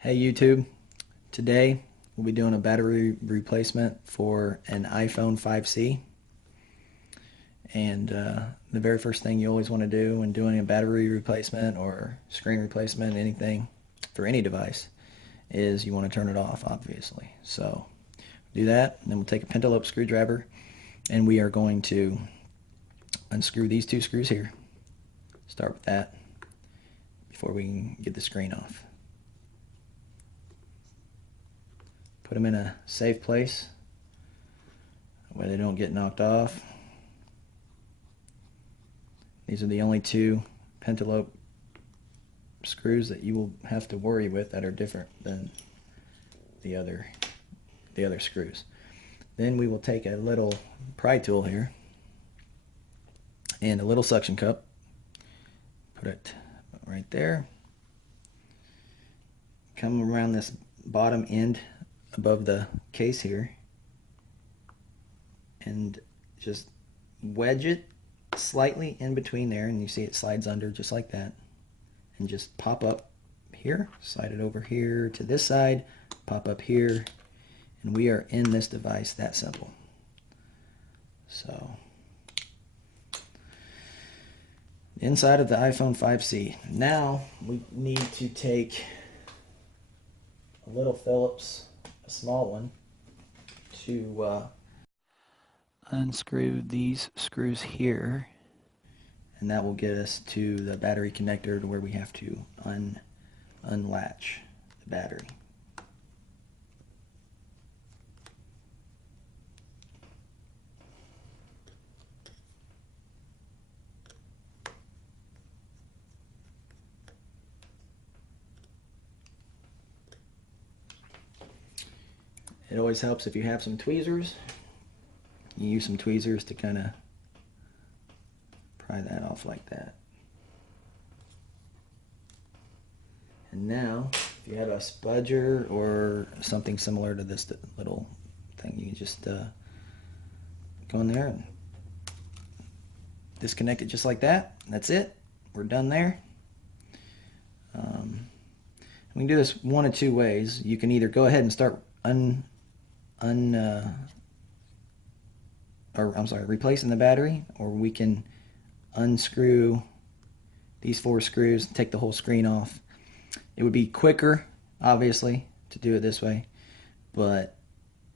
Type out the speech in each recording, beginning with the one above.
Hey YouTube, today we'll be doing a battery replacement for an iPhone 5C. And the very first thing you always want to do when doing a battery replacement or screen replacement, anything for any device, is you want to turn it off, obviously. So do that, and then we'll take a pentalobe screwdriver and we are going to unscrew these two screws here. Start with that before we can get the screen off. Put them in a safe place where they don't get knocked off. These are the only two pentalobe screws that you will have to worry with that are different than the other screws. Then we will take a little pry tool here and a little suction cup. Put it right there. Come around this bottom end above the case here and just wedge it slightly in between there, and you see it slides under just like that, and just pop up here, slide it over here to this side, pop up here, and we are in this device. That simple. So inside of the iPhone 5C. Now we need to take a little Phillips, a small one, to unscrew these screws here, and that will get us to the battery connector to where we have to unlatch the battery. It always helps if you have some tweezers. You use some tweezers to kind of pry that off like that. And now, if you have a spudger or something similar to this little thing, you can just go in there and disconnect it just like that. That's it. We're done there. We can do this one of two ways. You can either go ahead and start replacing the battery, or we can unscrew these four screws and take the whole screen off. It would be quicker, obviously, to do it this way, but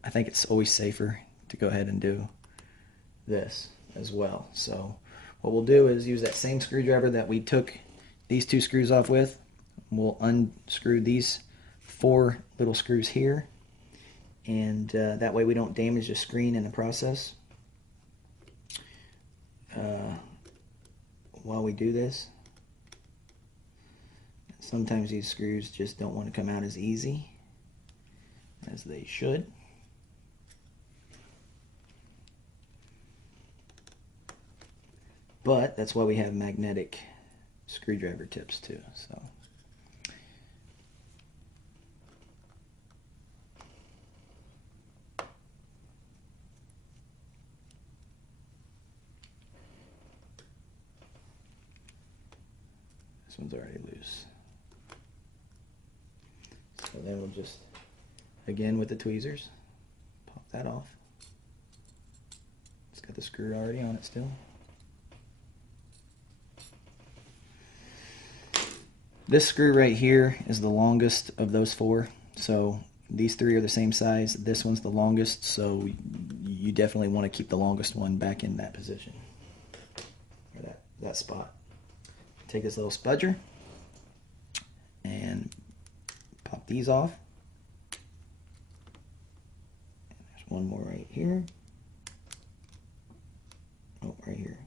I think it's always safer to go ahead and do this as well. So what we'll do is use that same screwdriver that we took these two screws off with. We'll unscrew these four little screws here, and that way we don't damage the screen in the process. While we do this, sometimes these screws just don't want to come out as easy as they should. But that's why we have magnetic screwdriver tips too. So this one's already loose. So then we'll just, again with the tweezers, pop that off. It's got the screw already on it still. This screw right here is the longest of those four. So these three are the same size. This one's the longest, so you definitely want to keep the longest one back in that position, or that spot. Take this little spudger and pop these off. And there's one more right here. Oh, right here.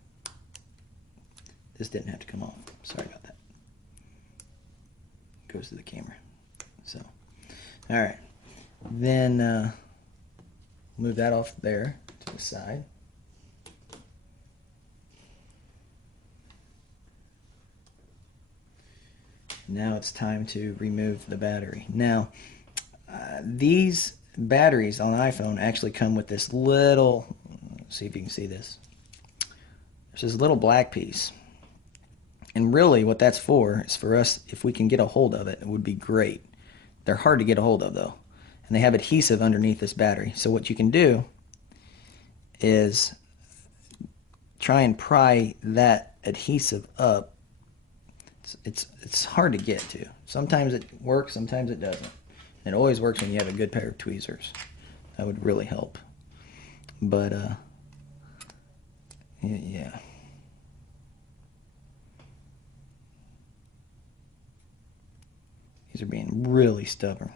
This didn't have to come off. Sorry about that. Goes to the camera. So, all right. Then move that off there to the side. Now it's time to remove the battery. Now, these batteries on iPhone actually come with this little, let's see if you can see this. There's this little black piece. And really what that's for is for us, if we can get a hold of it, it would be great They're hard to get a hold of though, and they have adhesive underneath this battery. So what you can do is try and pry that adhesive up. It's hard to get to. Sometimes it works, sometimes it doesn't. It always works when you have a good pair of tweezers. That would really help. But yeah. These are being really stubborn.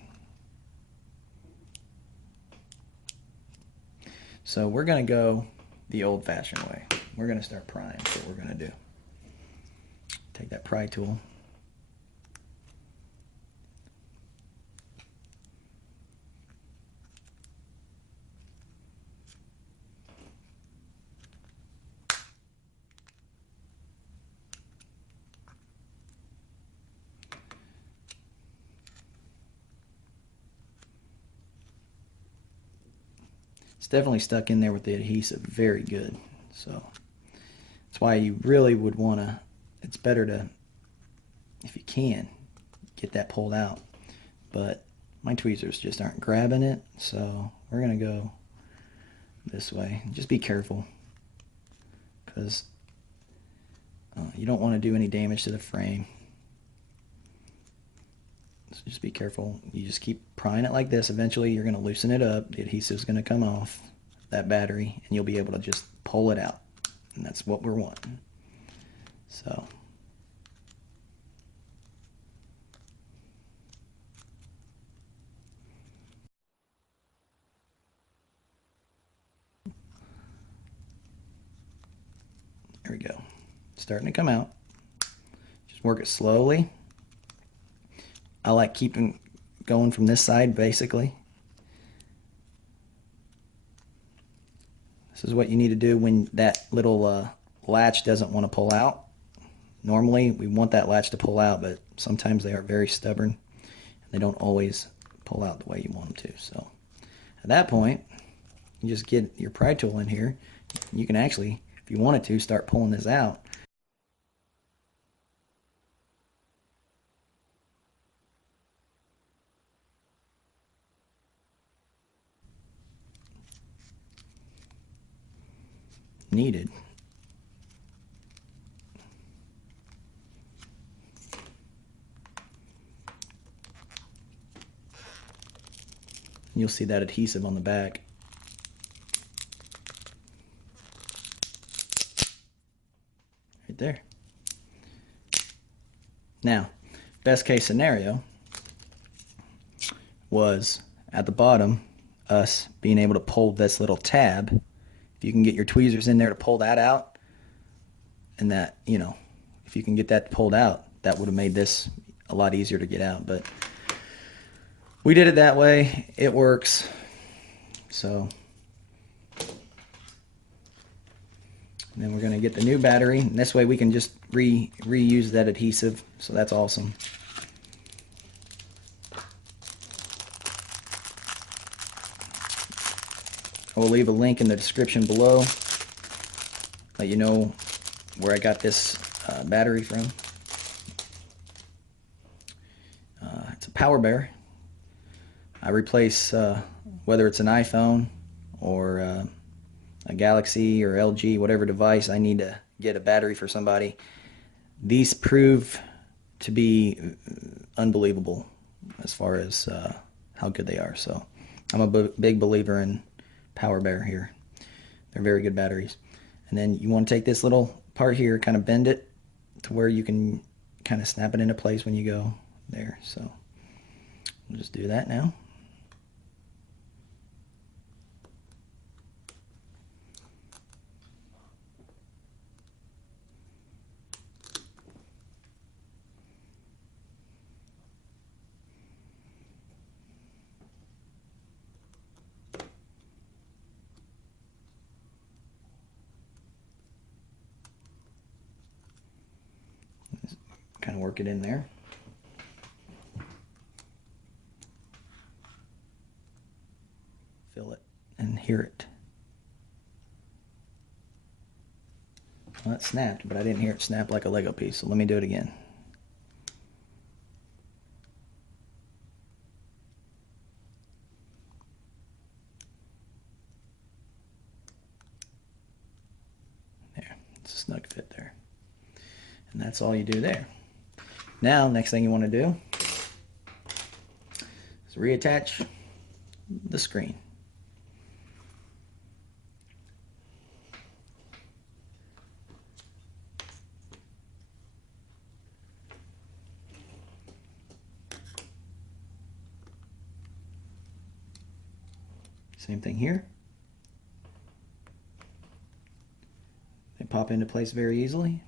So we're going to go the old-fashioned way. We're going to start prying. That's what we're going to do. Take that pry tool. It's definitely stuck in there with the adhesive very good. So that's why you really would want to, it's better to, if you can, get that pulled out. But my tweezers just aren't grabbing it, so we're going to go this way. Just be careful, because you don't want to do any damage to the frame. So just be careful. You just keep prying it like this. Eventually you're going to loosen it up. The adhesive's going to come off that battery, and you'll be able to just pull it out. And that's what we're wanting. So there we go. It's starting to come out. Just work it slowly. I like keeping going from this side, basically. This is what you need to do when that little latch doesn't want to pull out. Normally, we want that latch to pull out, but sometimes they are very stubborn, and they don't always pull out the way you want them to. So at that point, you just get your pry tool in here. You can actually, if you wanted to, start pulling this out. Needed. You'll see that adhesive on the back. Right there. Now, best case scenario was at the bottom, us being able to pull this little tab. If you can get your tweezers in there to pull that out, and that, you know, if you can get that pulled out, that would have made this a lot easier to get out. But we did it that way. It works. So and then we're going to get the new battery, and this way we can just reuse that adhesive. So that's awesome. I will leave a link in the description below, let you know where I got this battery from. It's a Power Bear. I replace, whether it's an iPhone or a Galaxy or LG, whatever device I need to get a battery for somebody. These prove to be unbelievable as far as how good they are. So I'm a big believer in Power Bear here. They're very good batteries. And then you want to take this little part here, kind of bend it to where you can kind of snap it into place when you go there. So we'll just do that now. Kind of work it in there. Feel it and hear it. Well, it snapped, but I didn't hear it snap like a Lego piece, so let me do it again. snug fit there. And that's all you do there. Now, next thing you want to do is reattach the screen. Same thing here. They pop into place very easily.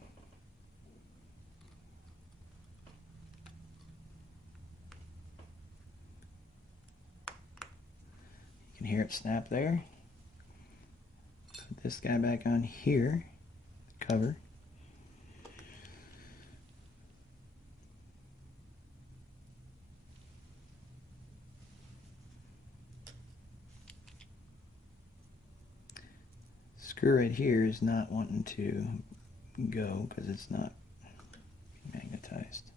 You can hear it snap there. Put this guy back on here, cover. Screw right here is not wanting to go because it's not magnetized.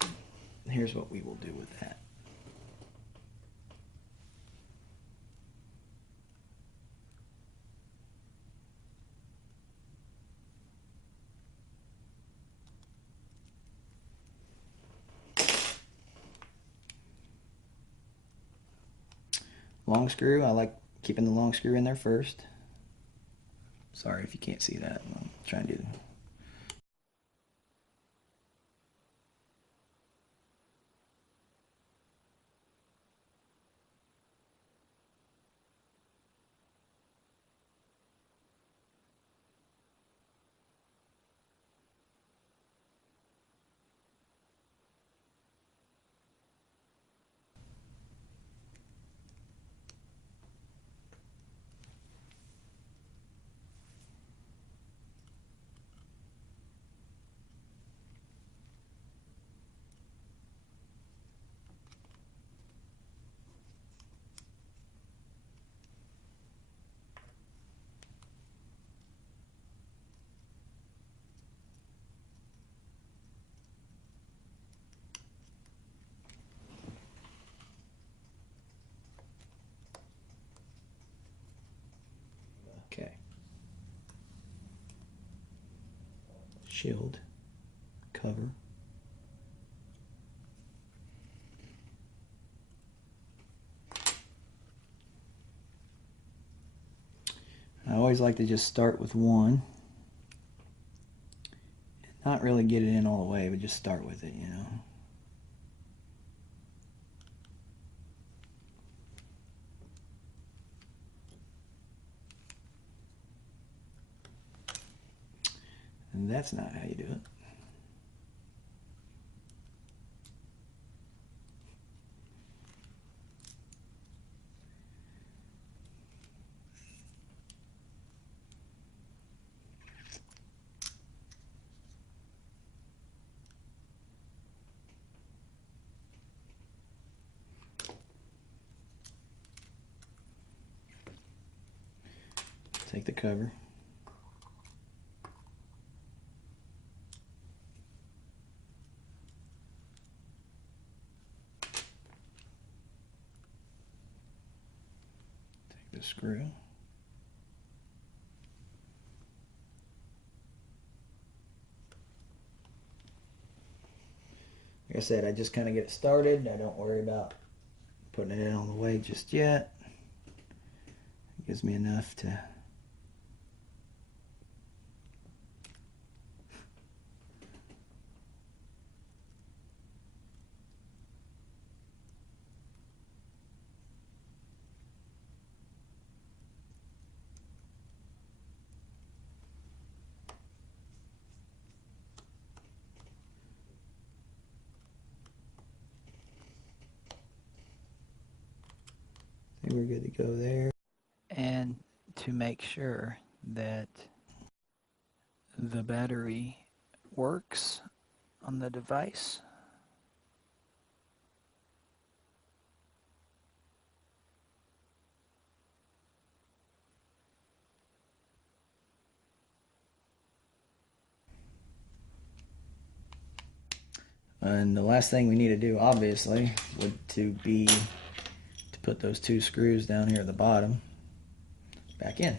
And here's what we will do with that. Long screw, I like keeping the long screw in there first. Sorry if you can't see that. I'm trying to do okay. Shield, cover. I always like to just start with one. Not really get it in all the way, but just start with it, you know. And that's not how you do it. Take the cover. Take the screw. Like I said, I just kind of get it started. I don't worry about putting it in all the way just yet. It gives me enough to I think we're good to go there. And to make sure that the battery works on the device, and the last thing we need to do, obviously, would to be to put those two screws down here at the bottom back in.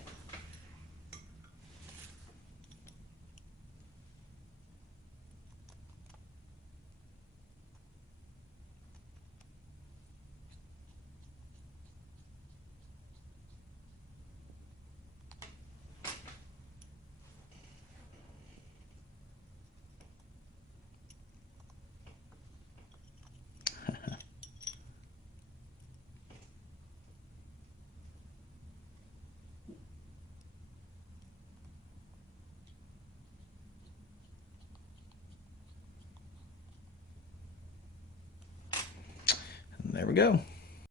There we go.